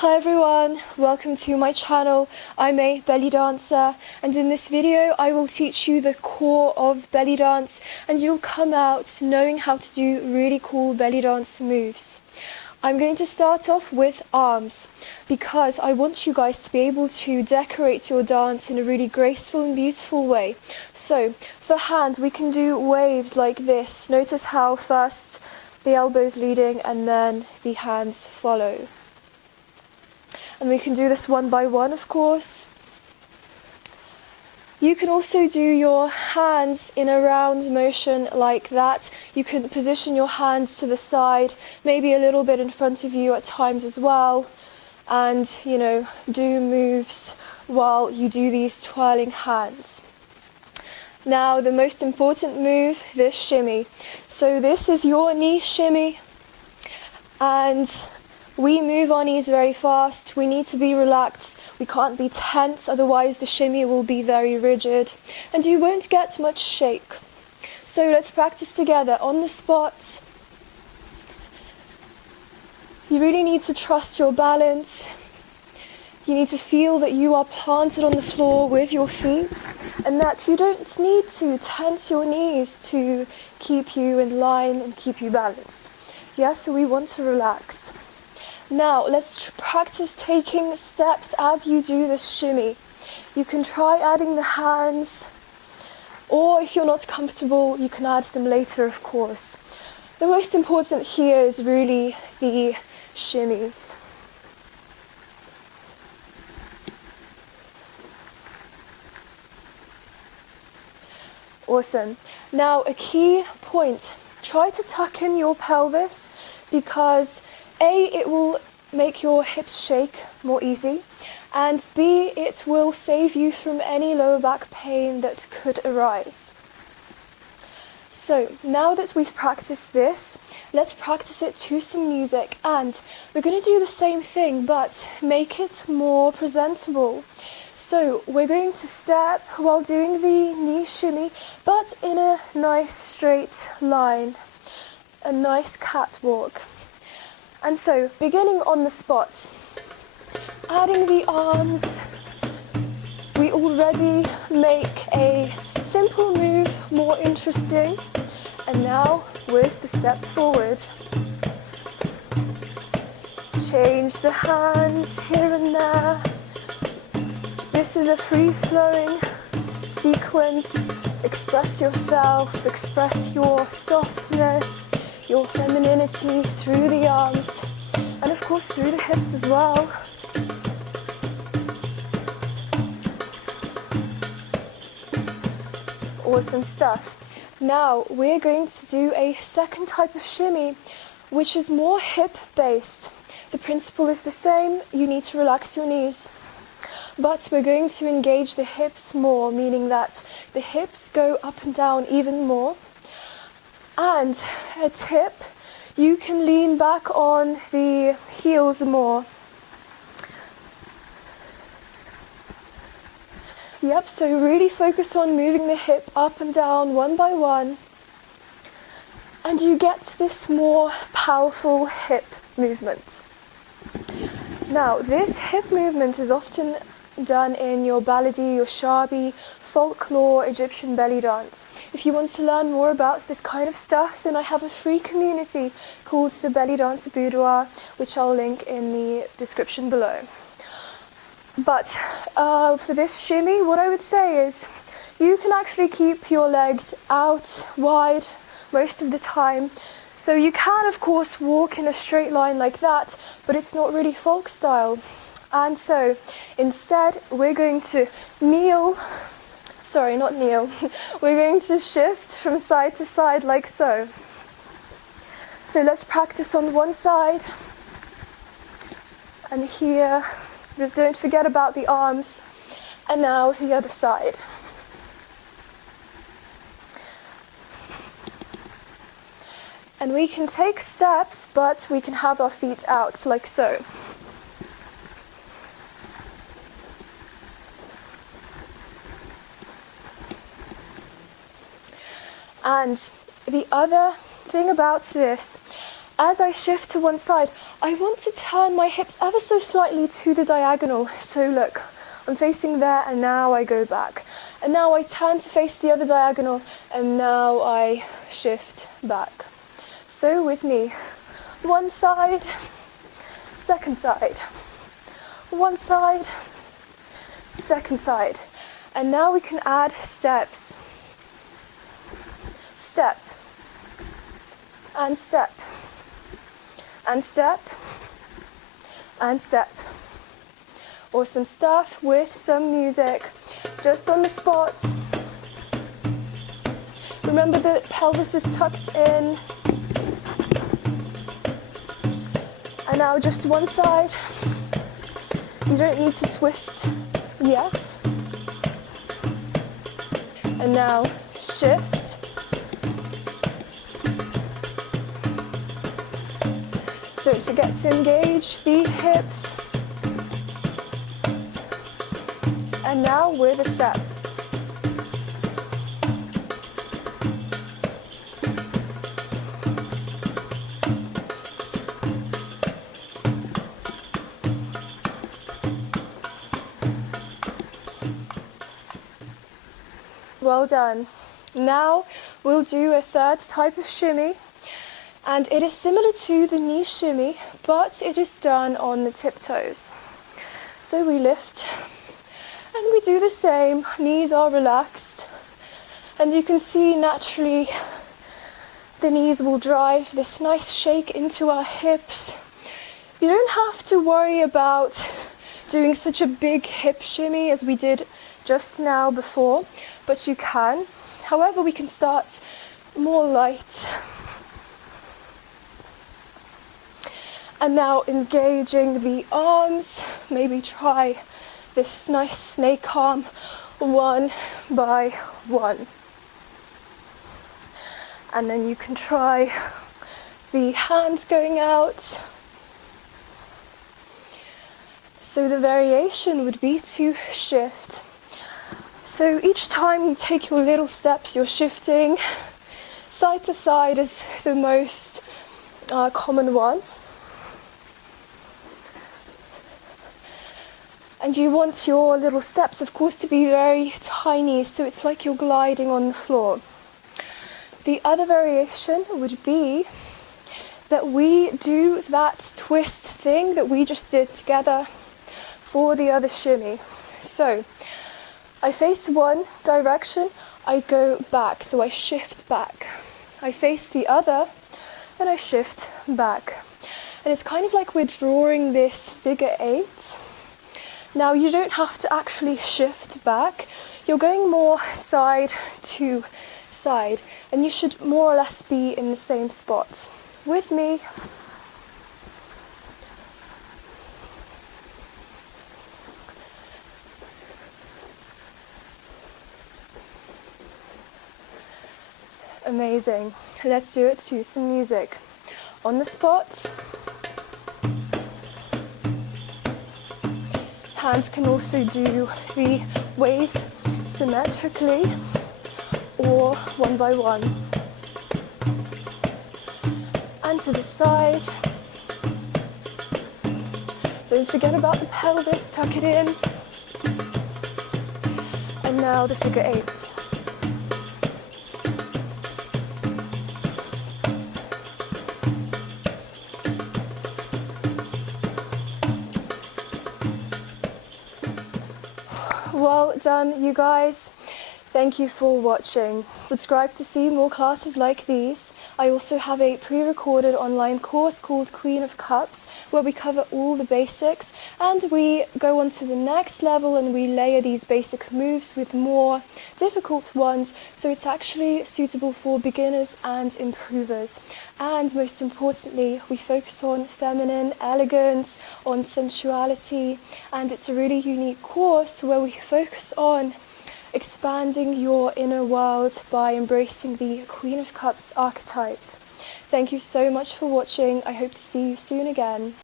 Hi everyone, welcome to my channel. I'm a belly dancer, and in this video I will teach you the core of belly dance, and you'll come out knowing how to do really cool belly dance moves. I'm going to start off with arms because I want you guys to be able to decorate your dance in a really graceful and beautiful way. So for hands we can do waves like this. Notice how first the elbows leading and then the hands follow. And we can do this one by one, of course. You can also do your hands in a round motion like that. You can position your hands to the side, maybe a little bit in front of you at times as well, and, do moves while you do these twirling hands. Now, the most important move, this shimmy. So this is your knee shimmy, and we move our knees very fast. We need to be relaxed. We can't be tense, otherwise the shimmy will be very rigid and you won't get much shake. So let's practice together on the spot. You really need to trust your balance. You need to feel that you are planted on the floor with your feet and that you don't need to tense your knees to keep you in line and keep you balanced. Yes, so we want to relax. Now, let's practice taking steps as you do this shimmy. You can try adding the hands, or if you're not comfortable, you can add them later, of course. The most important here is really the shimmies. Awesome. Now, a key point. Try to tuck in your pelvis because A, it will make your hips shake more easy, and B, it will save you from any lower back pain that could arise. So now that we've practiced this, let's practice it to some music, and we're going to do the same thing but make it more presentable. So we're going to step while doing the knee shimmy, but in a nice straight line, a nice catwalk. And so, beginning on the spot, adding the arms, we already make a simple move more interesting. And now, with the steps forward, change the hands here and there. This is a free-flowing sequence. Express yourself, express your softness, your femininity through the arms, and of course through the hips as well. Awesome stuff. Now we're going to do a second type of shimmy, which is more hip-based. The principle is the same. You need to relax your knees, but we're going to engage the hips more, meaning that the hips go up and down even more. And a tip, you can lean back on the heels more. Yep, so really focus on moving the hip up and down one by one. And you get this more powerful hip movement. Now, this hip movement is often done in your ballady, your shabi, folklore, Egyptian belly dance. If you want to learn more about this kind of stuff, then I have a free community called the Belly Dance Boudoir, which I'll link in the description below. But for this shimmy, what I would say is you can actually keep your legs out wide most of the time. So you can, of course, walk in a straight line like that, but it's not really folk style. And so instead, we're going to we're going to shift from side to side like so. So let's practice on one side. And here, don't forget about the arms. And now the other side. And we can take steps, but we can have our feet out like so. And the other thing about this, as I shift to one side, I want to turn my hips ever so slightly to the diagonal. So look, I'm facing there and now I go back. And now I turn to face the other diagonal and now I shift back. So with me, one side, second side, one side, second side. And now we can add steps. Step, and step, and step, and step. Awesome stuff with some music, just on the spot. Remember the pelvis is tucked in. And now just one side. You don't need to twist yet. And now shift. Don't forget to engage the hips. And now with a step. Well done. Now we'll do a third type of shimmy, and it is similar to the knee shimmy, but it is done on the tiptoes. So we lift and we do the same. Knees are relaxed, and you can see naturally the knees will drive this nice shake into our hips. You don't have to worry about doing such a big hip shimmy as we did just now before, but you can. However, we can start more light. And now engaging the arms, maybe try this nice snake arm one by one. And then you can try the hands going out. So the variation would be to shift. So each time you take your little steps, you're shifting. Side to side is the most common one. And you want your little steps, of course, to be very tiny, so it's like you're gliding on the floor. The other variation would be that we do that twist thing that we just did together for the other shimmy. So I face one direction, I go back, so I shift back. I face the other, and I shift back. And it's kind of like we're drawing this figure 8. Now you don't have to actually shift back, you're going more side to side, and you should more or less be in the same spot. With me. Amazing. Let's do it to some music. On the spot. Hands can also do the wave symmetrically or one by one. And to the side. Don't forget about the pelvis, tuck it in. And now the figure 8. Well done, you guys. Thank you for watching. Subscribe to see more classes like these. I also have a pre-recorded online course called Queen of Cups, where we cover all the basics and we go on to the next level and we layer these basic moves with more difficult ones, so it's actually suitable for beginners and improvers. And most importantly, we focus on feminine elegance, on sensuality, and it's a really unique course where we focus on expanding your inner world by embracing the Queen of Cups archetype. Thank you so much for watching. I hope to see you soon again.